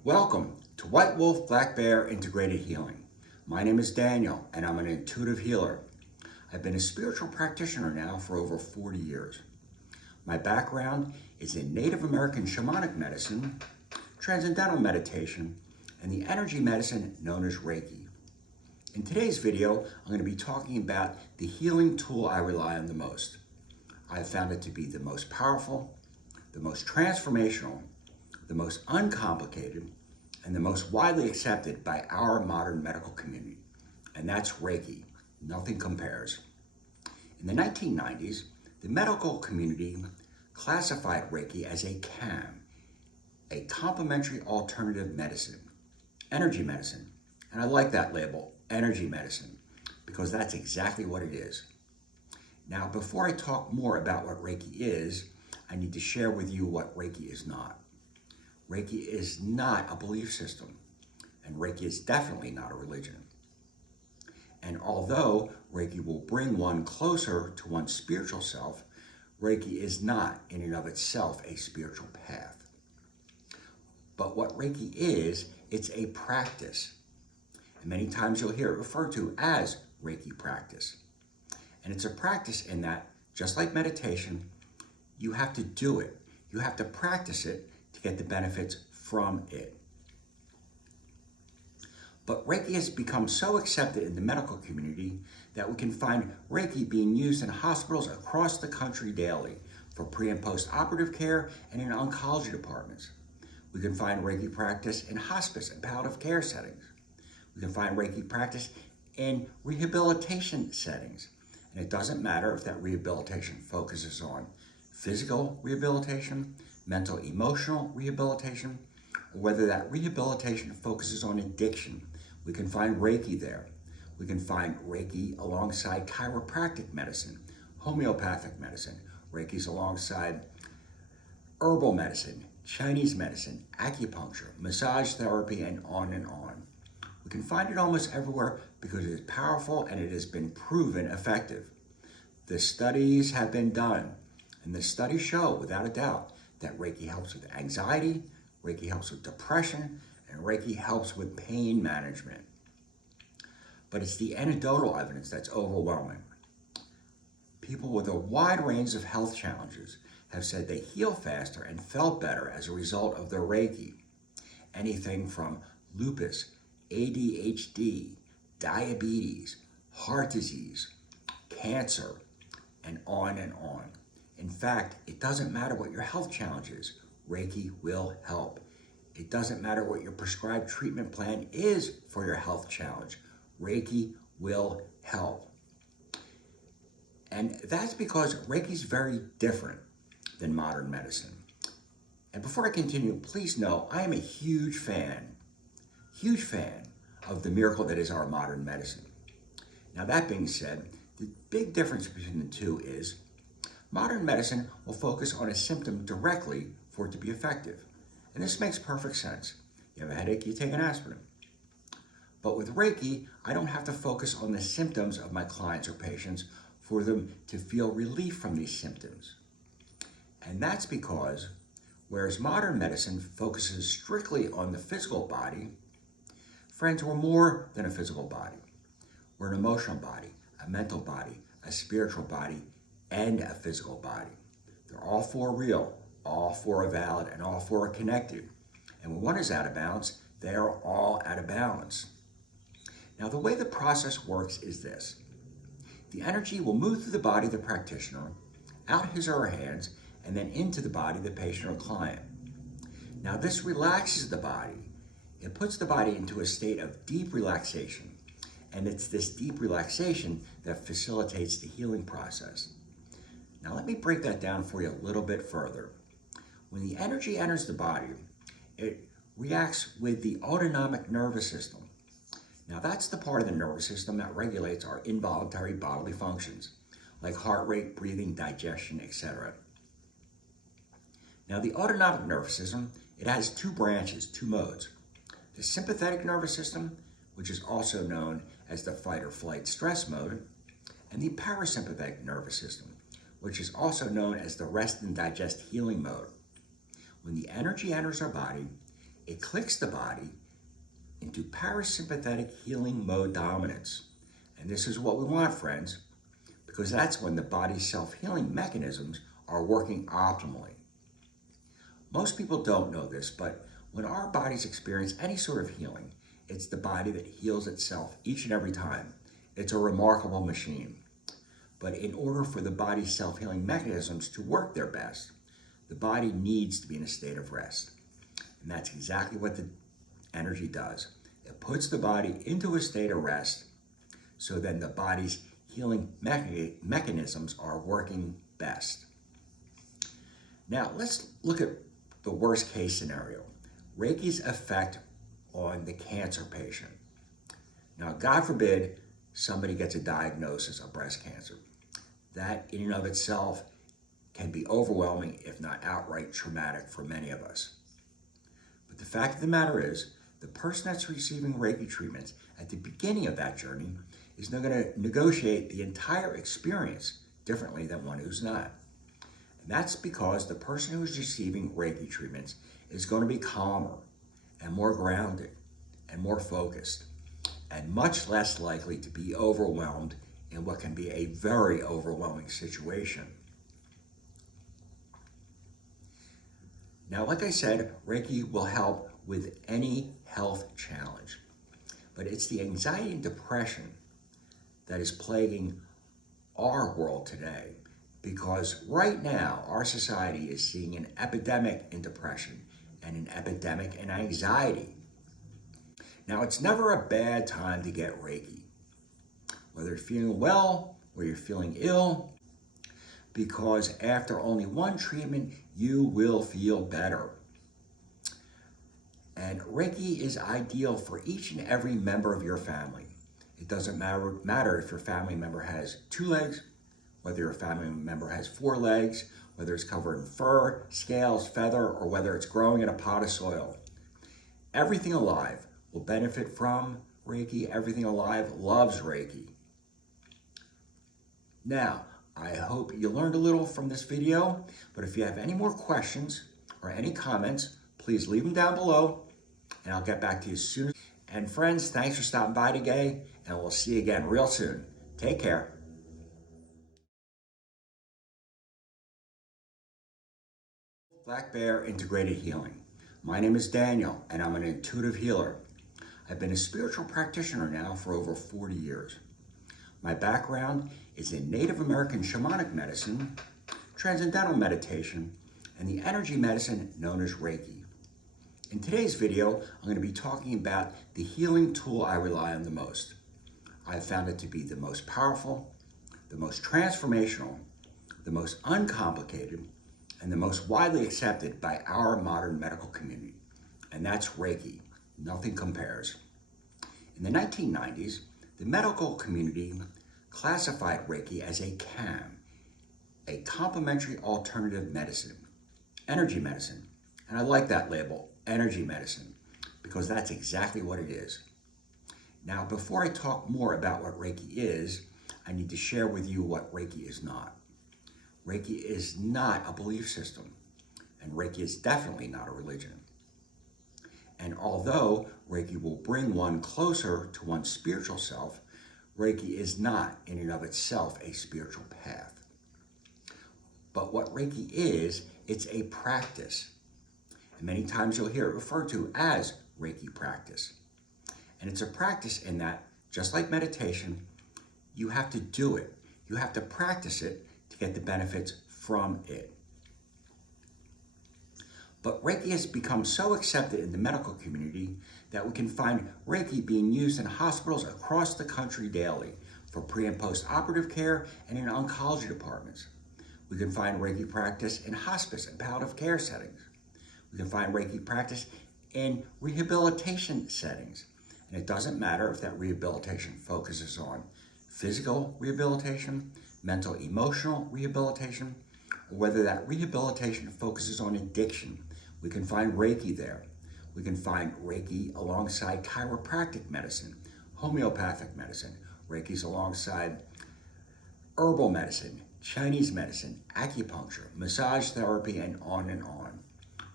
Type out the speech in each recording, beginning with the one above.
Welcome to White Wolf Black Bear Integrated Healing. My name is Daniel and I'm an intuitive healer. I've been a spiritual practitioner now for over 40 years. My background is in Native American shamanic medicine, transcendental meditation, and the energy medicine known as Reiki. In today's video, I'm going to be talking about the healing tool I rely on the most. I have found it to be the most powerful, the most transformational, the most uncomplicated, and the most widely accepted by our modern medical community, and that's Reiki. Nothing compares. In the 1990s, the medical community classified Reiki as a CAM, a complementary alternative medicine, energy medicine. And I like that label, energy medicine, because that's exactly what it is. Now, before I talk more about what Reiki is, I need to share with you what Reiki is not. Reiki is not a belief system, and Reiki is definitely not a religion. And although Reiki will bring one closer to one's spiritual self, Reiki is not in and of itself a spiritual path. But what Reiki is, it's a practice. And many times you'll hear it referred to as Reiki practice. And it's a practice in that, just like meditation, you have to do it. You have to practice it to get the benefits from it. But Reiki has become so accepted in the medical community that we can find Reiki being used in hospitals across the country daily for pre- and post-operative care and in oncology departments. We can find Reiki practice in hospice and palliative care settings. We can find Reiki practice in rehabilitation settings. And it doesn't matter if that rehabilitation focuses on physical rehabilitation, mental emotional rehabilitation, or whether that rehabilitation focuses on addiction. We can find Reiki there. We can find Reiki alongside chiropractic medicine, homeopathic medicine. Reiki's alongside herbal medicine, Chinese medicine, acupuncture, massage therapy, and on and on. We can find it almost everywhere because it is powerful and it has been proven effective. The studies have been done, and the studies show, without a doubt, that Reiki helps with anxiety, Reiki helps with depression, and Reiki helps with pain management. But it's the anecdotal evidence that's overwhelming. People with a wide range of health challenges have said they heal faster and felt better as a result of their Reiki. Anything from lupus, ADHD, diabetes, heart disease, cancer, and on and on. In fact, it doesn't matter what your health challenge is, Reiki will help. It doesn't matter what your prescribed treatment plan is for your health challenge, Reiki will help. And that's because Reiki is very different than modern medicine. And before I continue, please know I am a huge fan of the miracle that is our modern medicine. Now, that being said, the big difference between the two is modern medicine will focus on a symptom directly for it to be effective. And this makes perfect sense. You have a headache, you take an aspirin. But with Reiki, I don't have to focus on the symptoms of my clients or patients for them to feel relief from these symptoms. And that's because, whereas modern medicine focuses strictly on the physical body, friends, we're more than a physical body. We're an emotional body, a mental body, a spiritual body, and a physical body. They're all four real, all four are valid, and all four are connected. And when one is out of balance, they are all out of balance. Now, the way the process works is this. The energy will move through the body of the practitioner, out his or her hands, and then into the body of the patient or client. Now, this relaxes the body. It puts the body into a state of deep relaxation. And it's this deep relaxation that facilitates the healing process. Now, let me break that down for you a little bit further. When the energy enters the body, it reacts with the autonomic nervous system. Now, that's the part of the nervous system that regulates our involuntary bodily functions, like heart rate, breathing, digestion, etc. Now, the autonomic nervous system, it has two branches, two modes. The sympathetic nervous system, which is also known as the fight or flight stress mode, and the parasympathetic nervous system, which is also known as the rest and digest healing mode. When the energy enters our body, It clicks the body into parasympathetic healing mode dominance. And this is what we want, friends, because that's when the body's self-healing mechanisms are working optimally. Most people don't know this, but when our bodies experience any sort of healing, it's the body that heals itself each and every time. It's a remarkable machine. But in order for the body's self-healing mechanisms to work their best, the body needs to be in a state of rest. And that's exactly what the energy does. It puts the body into a state of rest, so then the body's healing mechanisms are working best. Now, let's look at the worst case scenario, Reiki's effect on the cancer patient. Now, God forbid somebody gets a diagnosis of breast cancer. That in and of itself can be overwhelming, if not outright traumatic for many of us. But the fact of the matter is, the person that's receiving Reiki treatments at the beginning of that journey is not going to negotiate the entire experience differently than one who's not. And that's because the person who's receiving Reiki treatments is going to be calmer and more grounded and more focused and much less likely to be overwhelmed in what can be a very overwhelming situation. Now, like I said, Reiki will help with any health challenge, but it's the anxiety and depression that is plaguing our world today, because right now our society is seeing an epidemic in depression and an epidemic in anxiety. Now, it's never a bad time to get Reiki, whether you're feeling well or you're feeling ill, because after only one treatment, you will feel better. And Reiki is ideal for each and every member of your family. It doesn't matter if your family member has 2 legs, whether your family member has 4 legs, whether it's covered in fur, scales, feather, or whether it's growing in a pot of soil. Everything alive will benefit from Reiki. Everything alive loves Reiki. Now, I hope you learned a little from this video, but if you have any more questions or any comments, please leave them down below and I'll get back to you soon. And friends, thanks for stopping by today, and we'll see you again real soon. Take care. Black Bear Integrated Healing. My name is Daniel, and I'm an intuitive healer. I've been a spiritual practitioner now for over 40 years. My background is in Native American shamanic medicine, transcendental meditation, and the energy medicine known as Reiki. In today's video, I'm going to be talking about the healing tool I rely on the most. I've found it to be the most powerful, the most transformational, the most uncomplicated, and the most widely accepted by our modern medical community, and that's Reiki. Nothing compares. In the 1990s, the medical community classified Reiki as a CAM, a complementary alternative medicine, energy medicine. And I like that label, energy medicine, because that's exactly what it is. Now, before I talk more about what Reiki is, I need to share with you what Reiki is not. Reiki is not a belief system, and Reiki is definitely not a religion. And although Reiki will bring one closer to one's spiritual self, Reiki is not in and of itself a spiritual path. But what Reiki is, it's a practice. And many times you'll hear it referred to as Reiki practice. And it's a practice in that, just like meditation, you have to do it. You have to practice it to get the benefits from it. But Reiki has become so accepted in the medical community that we can find Reiki being used in hospitals across the country daily for pre- and post-operative care and in oncology departments. We can find Reiki practice in hospice and palliative care settings. We can find Reiki practice in rehabilitation settings. And it doesn't matter if that rehabilitation focuses on physical rehabilitation, mental, emotional rehabilitation, or whether that rehabilitation focuses on addiction. We can find Reiki there. We can find Reiki alongside chiropractic medicine, homeopathic medicine. Reiki's alongside herbal medicine, Chinese medicine, acupuncture, massage therapy, and on and on.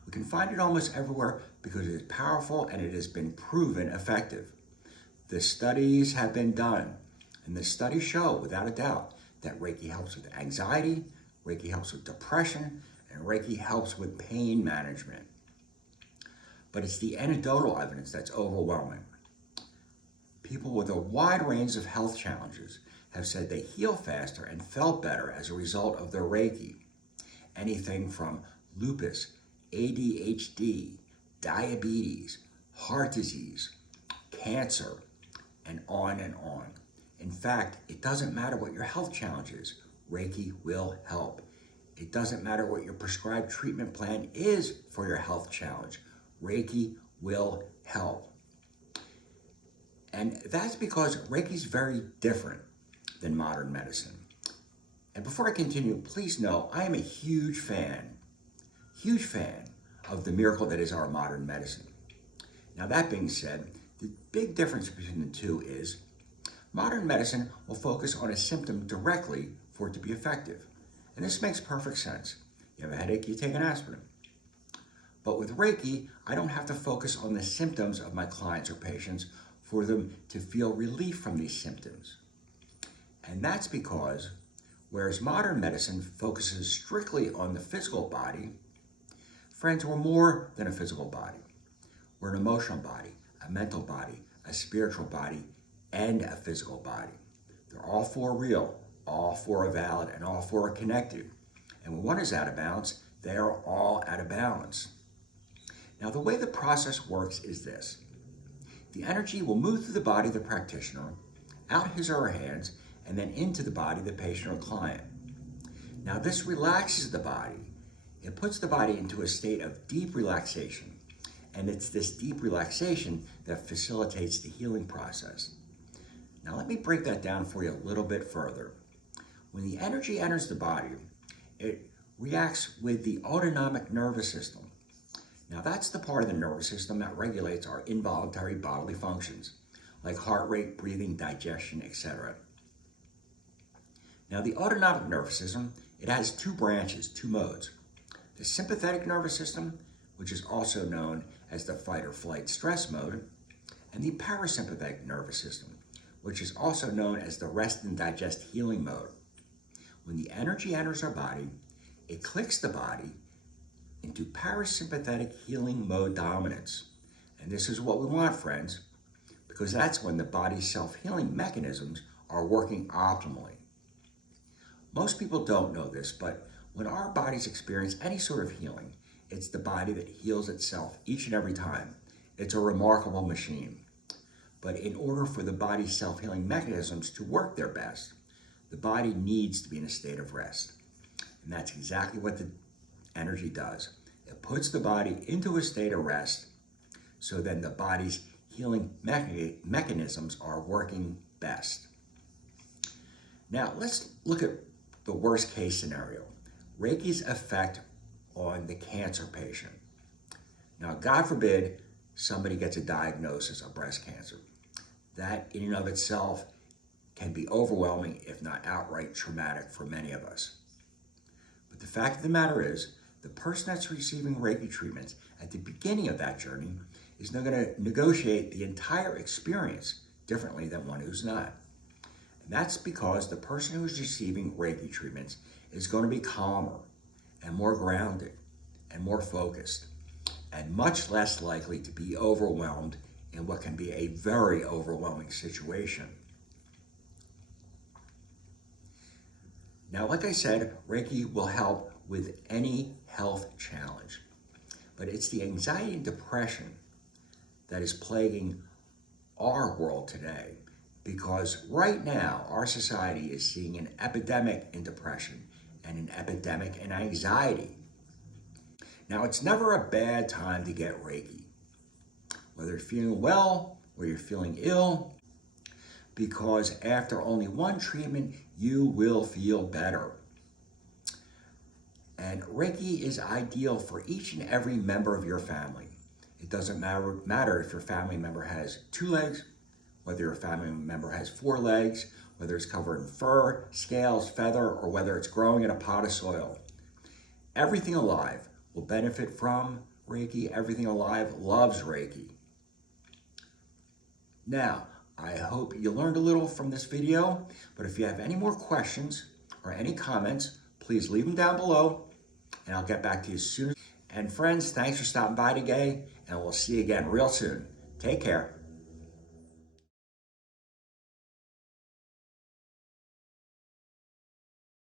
We can find it almost everywhere because it is powerful and it has been proven effective. The studies have been done, and the studies show, without a doubt, that Reiki helps with anxiety, Reiki helps with depression, and Reiki helps with pain management. But it's the anecdotal evidence that's overwhelming. People with a wide range of health challenges have said they heal faster and felt better as a result of their Reiki. Anything from lupus, ADHD, diabetes, heart disease, cancer, and on and on. In fact, it doesn't matter what your health challenge is, Reiki will help. It doesn't matter what your prescribed treatment plan is for your health challenge, Reiki will help. And that's because Reiki is very different than modern medicine. And before I continue, please know I am a huge fan of the miracle that is our modern medicine. Now, that being said, the big difference between the two is modern medicine will focus on a symptom directly for it to be effective. And this makes perfect sense. You have a headache, you take an aspirin. But with Reiki, I don't have to focus on the symptoms of my clients or patients for them to feel relief from these symptoms. And that's because, whereas modern medicine focuses strictly on the physical body, friends, we're more than a physical body. We're an emotional body, a mental body, a spiritual body, and a physical body. They're all four real, all four are valid, and all four are connected. And when one is out of balance, they are all out of balance. Now, the way the process works is this. The energy will move through the body of the practitioner, out his or her hands, and then into the body of the patient or client. Now, this relaxes the body. It puts the body into a state of deep relaxation. And it's this deep relaxation that facilitates the healing process. Now, let me break that down for you a little bit further. When the energy enters the body, it reacts with the autonomic nervous system. Now, that's the part of the nervous system that regulates our involuntary bodily functions, like heart rate, breathing, digestion, etc. Now, the autonomic nervous system, it has two branches, two modes. The sympathetic nervous system, which is also known as the fight or flight stress mode, and the parasympathetic nervous system, which is also known as the rest and digest healing mode. When the energy enters our body, it clicks the body into parasympathetic healing mode dominance. And this is what we want, friends, because that's when the body's self-healing mechanisms are working optimally. Most people don't know this, but when our bodies experience any sort of healing, it's the body that heals itself each and every time. It's a remarkable machine. But in order for the body's self-healing mechanisms to work their best, the body needs to be in a state of rest. And that's exactly what the energy does. It puts the body into a state of rest, so then the body's healing mechanisms are working best. Now, let's look at the worst case scenario, Reiki's effect on the cancer patient. Now, God forbid somebody gets a diagnosis of breast cancer. That in and of itself can be overwhelming, if not outright traumatic for many of us. But the fact of the matter is, the person that's receiving Reiki treatments at the beginning of that journey is not going to negotiate the entire experience differently than one who's not. And that's because the person who's receiving Reiki treatments is going to be calmer and more grounded and more focused and much less likely to be overwhelmed in what can be a very overwhelming situation. Now, like I said, Reiki will help with any health challenge, but it's the anxiety and depression that is plaguing our world today, because right now our society is seeing an epidemic in depression and an epidemic in anxiety. Now, it's never a bad time to get Reiki, whether you're feeling well or you're feeling ill, because after only one treatment, you will feel better. And Reiki is ideal for each and every member of your family. It doesn't matter if your family member has 2 legs, whether your family member has 4 legs, whether it's covered in fur, scales, feather, or whether it's growing in a pot of soil. Everything alive will benefit from Reiki. Everything alive loves Reiki. Now, I hope you learned a little from this video, but if you have any more questions or any comments, please leave them down below and I'll get back to you soon. And friends, thanks for stopping by today, and we'll see you again real soon. Take care.